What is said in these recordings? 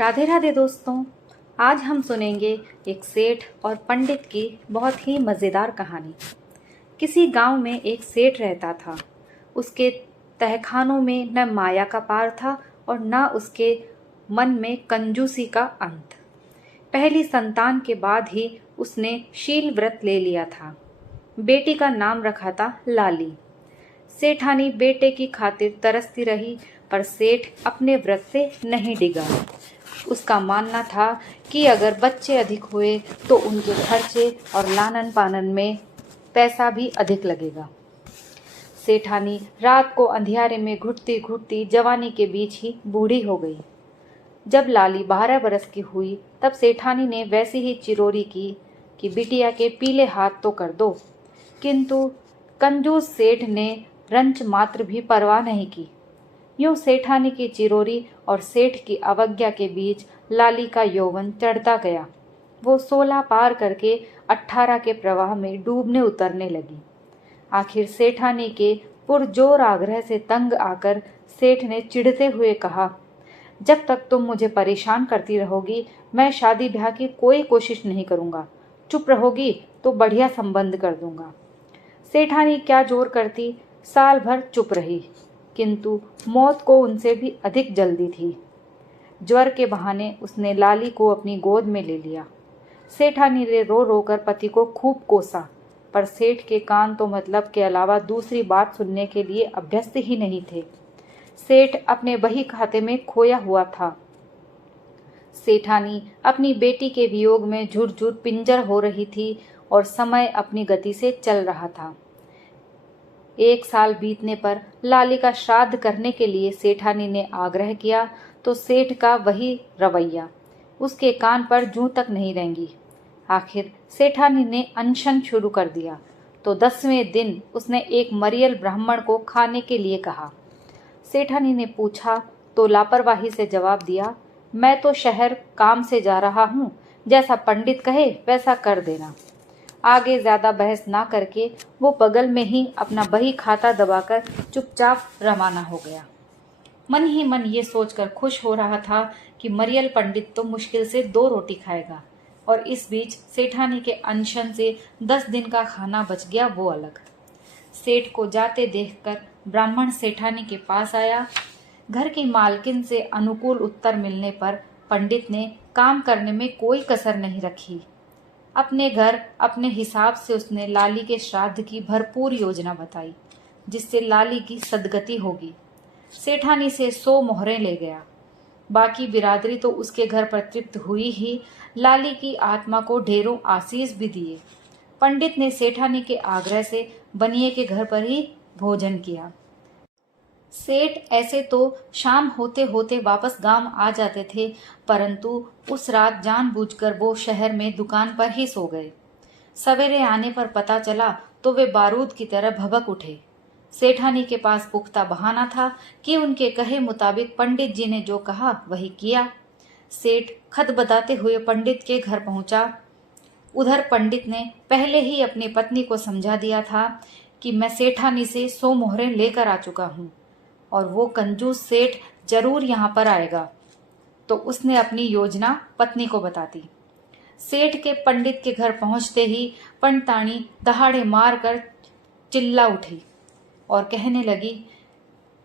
राधे राधे दोस्तों। आज हम सुनेंगे एक सेठ और पंडित की बहुत ही मज़ेदार कहानी। किसी गांव में एक सेठ रहता था। उसके तहखानों में न माया का पार था और न उसके मन में कंजूसी का अंत। पहली संतान के बाद ही उसने शील व्रत ले लिया था। बेटी का नाम रखा था लाली। सेठानी बेटे की खातिर तरसती रही, पर सेठ अपने व्रत से नहीं डिगा। उसका मानना था कि अगर बच्चे अधिक हुए तो उनके खर्चे और लानन पानन में पैसा भी अधिक लगेगा। सेठानी रात को अंधियारे में घुटती घुटती जवानी के बीच ही बूढ़ी हो गई। जब लाली 12 बरस की हुई तब सेठानी ने वैसी ही चिरोरी की कि बिटिया के पीले हाथ तो कर दो, किंतु कंजूस सेठ ने रंच मात्र भी परवाह नहीं की। यूं सेठानी की चिरोरी और सेठ की अवज्ञा के बीच लाली का यौवन चढ़ता गया। वो 16 पार करके 18 के प्रवाह में डूबने उतरने लगी। आखिर सेठानी के पुरजोर आग्रह से तंग आकर सेठ ने चिढ़ते हुए कहा, जब तक तुम मुझे परेशान करती रहोगी मैं शादी ब्याह की कोई कोशिश नहीं करूँगा। चुप रहोगी तो बढ़िया संबंध कर दूंगा। सेठानी क्या जोर करती, साल भर चुप रही, किंतु मौत को उनसे भी अधिक जल्दी थी। ज्वर के बहाने उसने लाली को अपनी गोद में ले लिया। सेठानी ने रो रो कर पति को खूब कोसा, पर सेठ के कान तो मतलब के अलावा दूसरी बात सुनने के लिए अभ्यस्त ही नहीं थे। सेठ अपने बही खाते में खोया हुआ था। सेठानी अपनी बेटी के वियोग में झुरझुर पिंजर हो रही थी और समय अपनी गति से चल रहा था। 1 साल बीतने पर लाली का श्राद्ध करने के लिए सेठानी ने आग्रह किया तो सेठ का वही रवैया, उसके कान पर जूं तक नहीं रेंगी। आखिर सेठानी ने अनशन शुरू कर दिया तो 10वें दिन उसने एक मरियल ब्राह्मण को खाने के लिए कहा। सेठानी ने पूछा तो लापरवाही से जवाब दिया, मैं तो शहर काम से जा रहा हूँ, जैसा पंडित कहे वैसा कर देना। आगे ज्यादा बहस ना करके वो बगल में ही अपना बही खाता दबाकर चुपचाप रवाना हो गया। मन ही मन ये सोचकर खुश हो रहा था कि मरियल पंडित तो मुश्किल से 2 रोटी खाएगा, और इस बीच सेठानी के अनशन से 10 दिन का खाना बच गया, वो अलग। सेठ को जाते देखकर ब्राह्मण सेठानी के पास आया। घर की मालकिन से अनुकूल उत्तर मिलने पर पंडित ने काम करने में कोई कसर नहीं रखी। अपने घर अपने हिसाब से उसने लाली के श्राद्ध की भरपूर योजना बताई, जिससे लाली की सदगति होगी। सेठानी से 100 मोहरें ले गया। बाकी बिरादरी तो उसके घर पर तृप्त हुई ही, लाली की आत्मा को ढेरों आशीष भी दिए। पंडित ने सेठानी के आग्रह से बनिए के घर पर ही भोजन किया। सेठ ऐसे तो शाम होते होते वापस गांव आ जाते थे, परंतु उस रात जानबूझकर वो शहर में दुकान पर ही सो गए। सवेरे आने पर पता चला तो वे बारूद की तरह भभक उठे। सेठानी के पास पुख्ता बहाना था कि उनके कहे मुताबिक पंडित जी ने जो कहा वही किया। सेठ खत बताते हुए पंडित के घर पहुंचा। उधर पंडित ने पहले ही अपनी पत्नी को समझा दिया था कि मैं सेठानी से 100 मोहरें लेकर आ चुका हूँ और वो कंजूस सेठ जरूर यहाँ पर आएगा। तो उसने अपनी योजना पत्नी को बता दी। सेठ के पंडित के घर पहुंचते ही पंडितानी दहाड़े मारकर चिल्ला उठी और कहने लगी,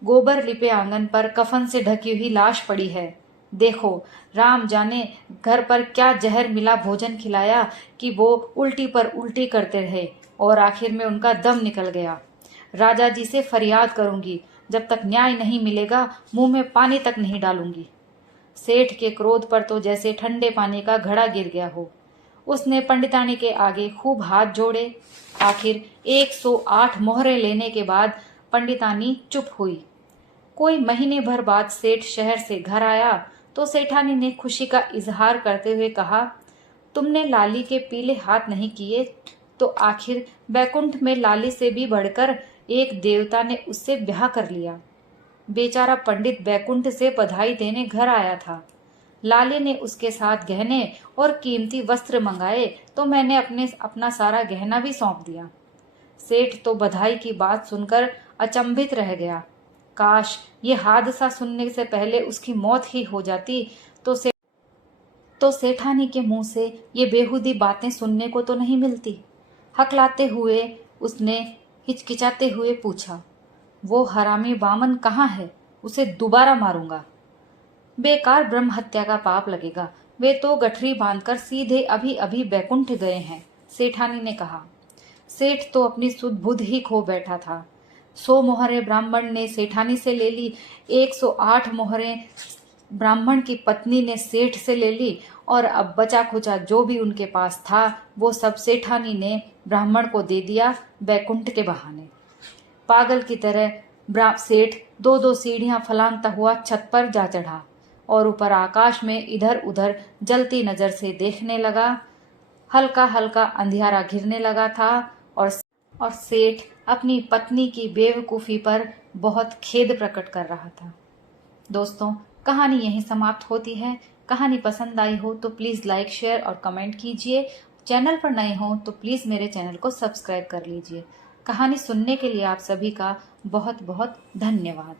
गोबर लिपे आंगन पर कफन से ढकी हुई लाश पड़ी है। देखो, राम जाने घर पर क्या जहर मिला भोजन खिलाया कि वो उल्टी पर उल्टी करते रहे और आखिर में उनका दम निकल गया। राजा जी से फरियाद करूंगी, जब तक न्याय नहीं मिलेगा मुंह में पानी तक नहीं डालूंगी। सेठ के क्रोध पर तो जैसे ठंडे पानी का घड़ा गिर गया हो। उसने पंडितानी के आगे खूब हाथ जोड़े। आखिर 108 मोहरें लेने के बाद पंडितानी चुप हुई। कोई महीने भर बाद सेठ शहर से घर आया तो सेठानी ने खुशी का इजहार करते हुए कहा, तुमने लाली के पीले हाथ नहीं किए तो आखिर बैकुंठ में लाली से भी बढ़कर एक देवता ने उससे ब्याह कर लिया। बेचारा पंडित बैकुंठ से बधाई देने घर आया था। लाली ने उसके साथ गहने और कीमती वस्त्र मंगाए तो मैंने अपना सारा गहना भी सौंप दिया। सेठ तो बधाई की बात सुनकर अचंभित रह गया। काश ये हादसा सुनने से पहले उसकी मौत ही हो जाती तो तो सेठानी के मुंह से ये बेहुदी बातें सुनने को तो नहीं मिलती। हकलाते हुए उसने हिचकिचाते हुए पूछा, वो हरामी बामन कहाँ है? उसे दोबारा मारूंगा। बेकार ब्रह्म हत्या का पाप लगेगा। वे तो गठरी बांधकर सीधे अभी अभी बैकुंठ गए हैं, सेठानी ने कहा। सेठ तो अपनी सुध बुध ही खो बैठा था। 100 मोहरें ब्राह्मण ने सेठानी से ले ली, 108 मोहरें ब्राह्मण की पत्नी ने सेठ से ले ली, और अब बचा खुचा जो भी उनके पास था वो सब सेठानी ने ब्राह्मण को दे दिया बैकुंठ के बहाने। पागल की तरह सेठ 2-2 सीढ़ियां फलांगता हुआ छत पर जा चढ़ा और ऊपर आकाश में इधर उधर जलती नजर से देखने लगा। हल्का हल्का अंधियारा घिरने लगा था और सेठ अपनी पत्नी की बेवकूफी पर बहुत खेद प्रकट कर रहा था। दोस्तों, कहानी यहीं समाप्त होती है। कहानी पसंद आई हो तो प्लीज लाइक, शेयर और कमेंट कीजिए। चैनल पर नए हो तो प्लीज मेरे चैनल को सब्सक्राइब कर लीजिए। कहानी सुनने के लिए आप सभी का बहुत बहुत धन्यवाद।